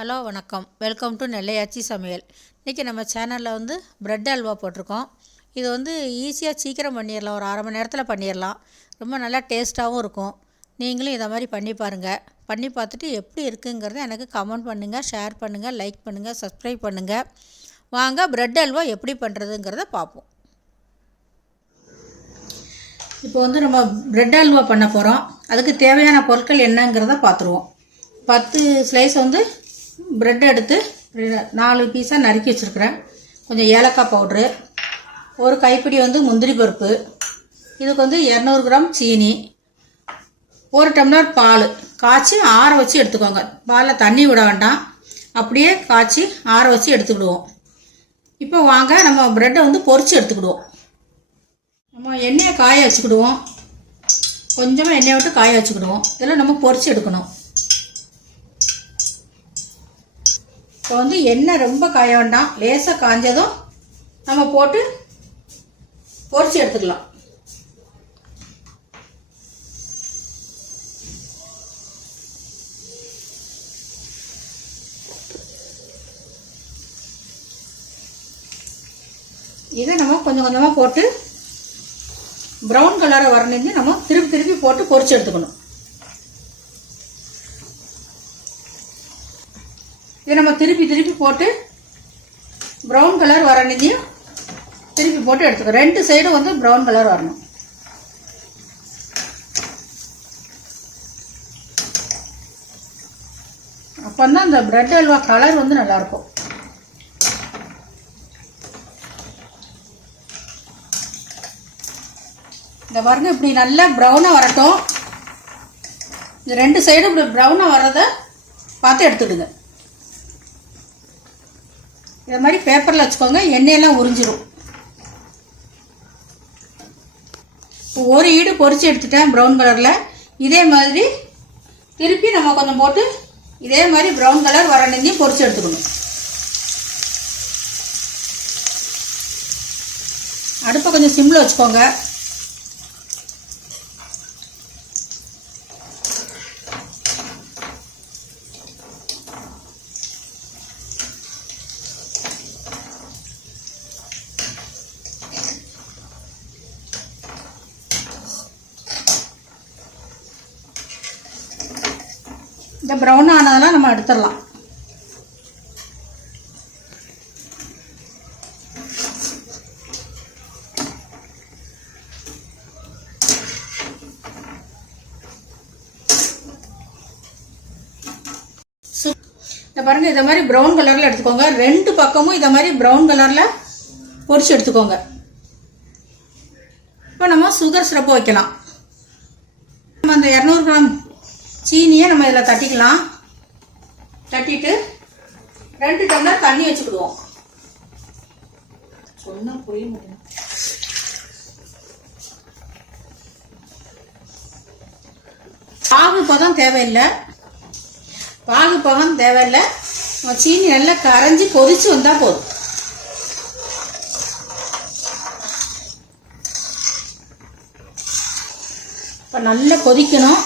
Hello வணக்கம். Welcome to நெல்லையாச்சி சமையல். இன்றைக்கி நம்ம சேனலில் வந்து ப்ரெட் அல்வா போட்டிருக்கோம். இது வந்து ஈஸியாக சீக்கிரம் பண்ணிடலாம் ஒரு அரை மணி நேரத்தில் பண்ணிடலாம் ரொம்ப நல்லா டேஸ்ட்டாகவும் இருக்கும். நீங்களும் இதை மாதிரி பண்ணி பாருங்கள் பண்ணி பார்த்துட்டு எப்படி இருக்குங்கிறத எனக்கு கமெண்ட் பண்ணுங்கள் ஷேர் பண்ணுங்கள் லைக் பண்ணுங்கள் சப்ஸ்கிரைப் பண்ணுங்கள் வாங்க ப்ரெட் அல்வா எப்படி பண்ணுறதுங்கிறத பார்ப்போம். இப்போ வந்து நம்ம ப்ரெட் அல்வா பண்ண போகிறோம் அதுக்கு தேவையான பொருட்கள் என்னங்கிறத பார்த்துருவோம். பத்து ஸ்லைஸ் வந்து ப்ரெட் எடுத்து நாலு பீஸாக நறுக்கி வச்சுருக்குறேன். கொஞ்சம் ஏலக்காய் பவுட்ரு ஒரு கைப்பிடி வந்து முந்திரி பருப்பு இதுக்கு வந்து இரநூறு கிராம் சீனி ஒரு டம்ளர் பால் காய்ச்சி ஆற வச்சு எடுத்துக்கோங்க. பாலில் தண்ணி விட வேண்டாம். அப்படியே காய்ச்சி ஆற வச்சு எடுத்துக்கிடுவோம். இப்போ வாங்க நம்ம ப்ரெட்டை வந்து பொறிச்சு எடுத்துக்கிடுவோம். நம்ம எண்ணெயை காய வச்சுக்கிடுவோம். கொஞ்சமாக எண்ணெயை விட்டு காய வச்சுக்கிடுவோம். இதெல்லாம் நம்ம பொறிச்சு எடுக்கணும். இப்போ வந்து எண்ணெய் ரொம்ப காய வேண்டாம். லேசாக காஞ்சதும் நம்ம போட்டு பொறிச்சு எடுத்துக்கலாம். இதை நம்ம கொஞ்சம் கொஞ்சமாக போட்டு ப்ரௌன் கலரை வரணுங்க நம்ம திருப்பி திருப்பி போட்டு பொறிச்சு எடுத்துக்கணும். இதை நம்ம திருப்பி திருப்பி போட்டு ப்ரௌன் கலர் வரணுங்கையும் திருப்பி போட்டு எடுத்துக்கோ. ரெண்டு சைடும் வந்து ப்ரௌன் கலர் வரணும். அப்போ தான் அந்த ப்ரெட் அல்வா கலர் வந்து நல்லாயிருக்கும். இந்த பாருங்க இப்படி நல்லா ப்ரௌனாக வரட்டும். இந்த ரெண்டு சைடும் இப்படி ப்ரௌனாக வர்றதை பார்த்து எடுத்துடுங்க இதை மாதிரி பேப்பரில் வச்சுக்கோங்க எண்ணெயெல்லாம் உறிஞ்சிரும். இப்போ ஒரு ஈடு பொறிச்சு எடுத்துட்டேன் ப்ரௌன் கலரில் இதே மாதிரி திருப்பி நம்ம கொஞ்சம் போட்டு இதே மாதிரி ப்ரௌன் கலர் வர பொறிச்சு எடுத்துக்கணும். அடுப்பை கொஞ்சம் சிம்மில் வச்சுக்கோங்க. இந்த ப்ரௌன் ஆனதெல்லாம் நம்ம எடுத்துடலாம். சு- இந்த பாருங்க இதை மாதிரி ப்ரௌன் கலரில் எடுத்துக்கோங்க. ரெண்டு பக்கமும் இதை மாதிரி ப்ரௌன் கலரில் பொரிச்சு எடுத்துக்கோங்க. இப்போ நம்ம சுகர் சிரப்பு வைக்கலாம். நம்ம அந்த இரநூறு கிராம் சீனியை நம்ம இதில் தட்டிக்கலாம். தட்டிட்டு ரெண்டு டம்ளர் தண்ணி வச்சுக்கிடுவோம். சொன்னால் புரிய முடியும் பாகு பதம் தேவையில்லை. பாகு பதம் தேவையில்லை. சீனி நல்லா கரைஞ்சி கொதிச்சு வந்தா போதும். இப்போ நல்லா கொதிக்கணும்.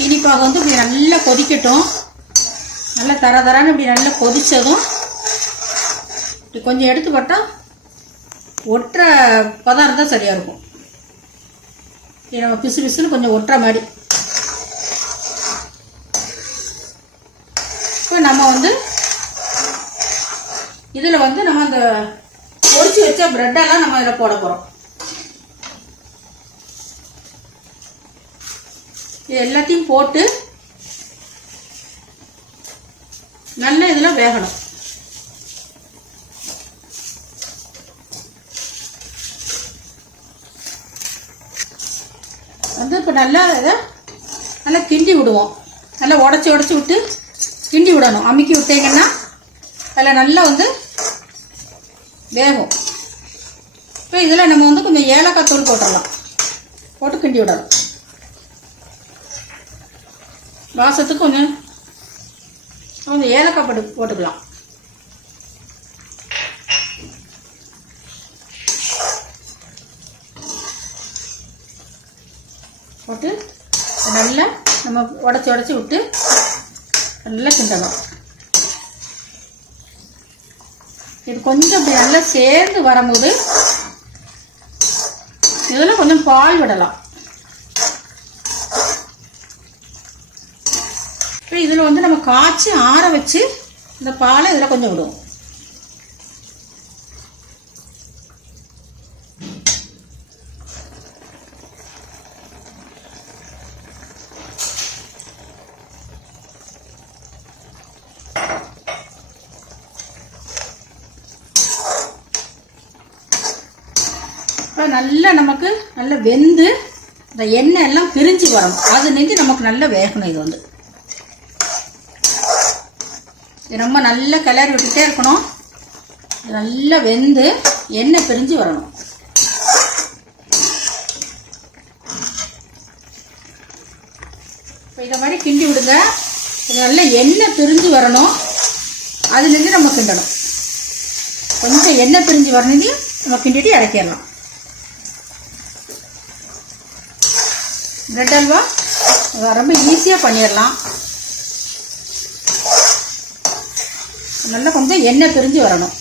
சீனி பாகு வந்து இப்படி நல்லா கொதிக்கட்டும். நல்லா தர தரான்னு இப்படி நல்லா கொதித்ததும் இப்படி கொஞ்சம் எடுத்து போட்டால் ஒட்டுற பதம் இருந்தால் சரியாக இருக்கும். இப்படி நம்ம பிசு பிசுன்னு கொஞ்சம் ஒட்டுற மாதிரி. இப்போ நம்ம வந்து இதில் வந்து நம்ம அந்த பொறிச்சு வச்ச ப்ரெட்டெல்லாம் நம்ம இதில் போட போகிறோம் எல்லாத்தையும் போட்டு நல்ல இதில் வேகணும். வந்து இப்போ நல்லா இதை நல்லா கிண்டி விடுவோம். நல்லா உடச்சி உடச்சி விட்டு கிண்டி விடணும். அமுக்கி விட்டீங்கன்னா அதில் நல்லா வந்து வேகும். இப்போ இதில் நம்ம வந்து கொஞ்சம் ஏலக்காய் தூள் போட்டுடலாம். போட்டு கிண்டி விடணும். வாசத்துக்கு கொஞ்சம் கொஞ்சம் ஏலக்காய் போட்டு போட்டுக்கலாம். போட்டு நல்லா நம்ம உடச்சி உடச்சி விட்டு நல்லா கிண்டணும் இது கொஞ்சம் அப்படி நல்லா சேர்ந்து வரும்போது இதெல்லாம் கொஞ்சம் பால் விடலாம். இதில் வந்து நம்ம காய்ச்சி ஆற வச்சு இந்த பாலை இதில் கொஞ்சம் விடுவோம். இப்போ நல்லா நமக்கு நல்லா வெந்து இந்த எண்ணெய் எல்லாம் பிரிஞ்சு வரும் அது நெஞ்சு நமக்கு நல்லா வேகணும் இது வந்து. இது ரொம்ப நல்லா கிளறி விட்டுட்டே இருக்கணும். நல்லா வெந்து எண்ணெய் பிரிஞ்சு வரணும். இப்போ இதை மாதிரி கிண்டி விடுங்க. நல்லா எண்ணெய் பிரிஞ்சு வரணும். அதுலேருந்து நம்ம கிண்டணும். கொஞ்சம் எண்ணெய் பிரிஞ்சு வரணும் நம்ம கிண்டிட்டு இறக்கிடலாம். பிரெட் அல்வா? ரொம்ப ஈஸியாக பண்ணிடலாம். நல்லா கொஞ்சம் எண்ணெய் பிரிஞ்சு வரணும்.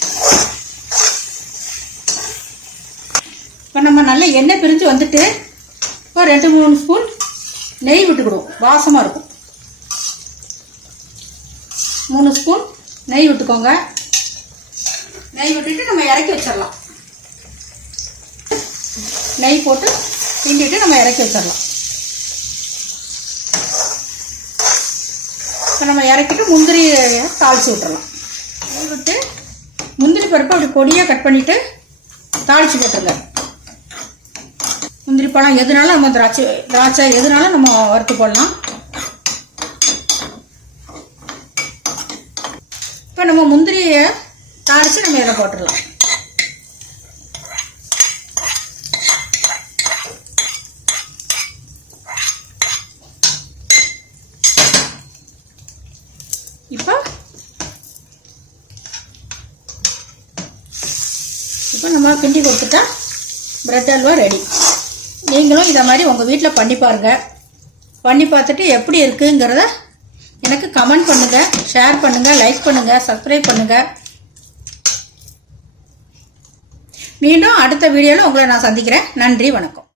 இப்போ நம்ம நல்லா எண்ணெய் பிரிஞ்சு வந்துட்டு இப்போ ரெண்டு மூணு ஸ்பூன் நெய் விட்டுக்கிடுவோம். வாசமாக இருக்கும். மூணு ஸ்பூன் நெய் விட்டுக்கோங்க. நெய் விட்டுட்டு நம்ம இறக்கி வச்சிடலாம். நெய் போட்டு கிண்டிட்டு நம்ம இறக்கி வச்சிடலாம். இப்போ நம்ம இறக்கிட்டு முந்திரி தாளித்து விட்டுறலாம். முந்திரி பருப்பு அப்படி பொடியாக கட் பண்ணிவிட்டு தாளித்து போட்டுருங்க. முந்திரி பழம் எதுனாலும் நம்ம திராட்சை திராட்சை எதுனாலும் நம்ம வறுத்து போடலாம். இப்போ நம்ம முந்திரியை தாளித்து நம்ம இதில் போட்டுடலாம். இப்போ இப்போ நம்ம கிண்டி கொடுத்துட்டா பிரெட் அல்வா ரெடி நீங்களும் இதை மாதிரி உங்கள் வீட்டில் பண்ணி பாருங்கள் பண்ணி பார்த்துட்டு எப்படி இருக்குங்கிறத எனக்கு கமெண்ட் பண்ணுங்கள் ஷேர் பண்ணுங்கள் லைக் பண்ணுங்கள் சப்ஸ்கிரைப் பண்ணுங்கள் மீண்டும் அடுத்த வீடியோவில் உங்களை நான் சந்திக்கிறேன். நன்றி வணக்கம்.